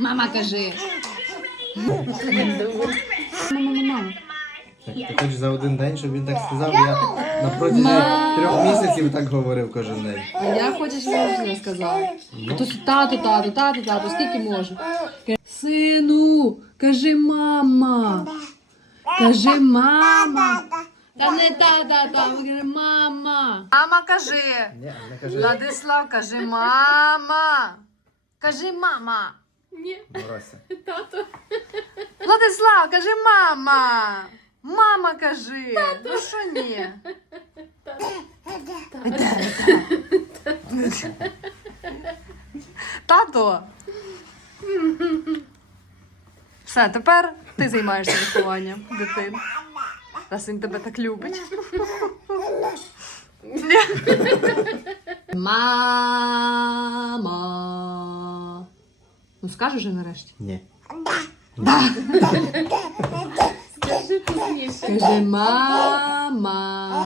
Мама, кажи! Ти хочеш за один день, щоб він так сказав? Я напротязі трьох місяців так говорив кожен день. А я хочу, щоб він не сказав. А то тату, тату, тату, тату. Скільки можу? Сину, кажи, мама! Кажи, мама! Та не та-та-та, каже, мама! Мама, кажи! Владислав, кажи, мама! Кажи, мама! Ні. Тато. Владислав, кажи мама. Мама кажи. Тато. Ну, що ні? Тато. Все тепер ти займаєшся вихованням дитини. Мама. син тебе так любить. Мама. Ну no, скажи вже нарешті. Ні. Скажи пізніше. Скажи мама.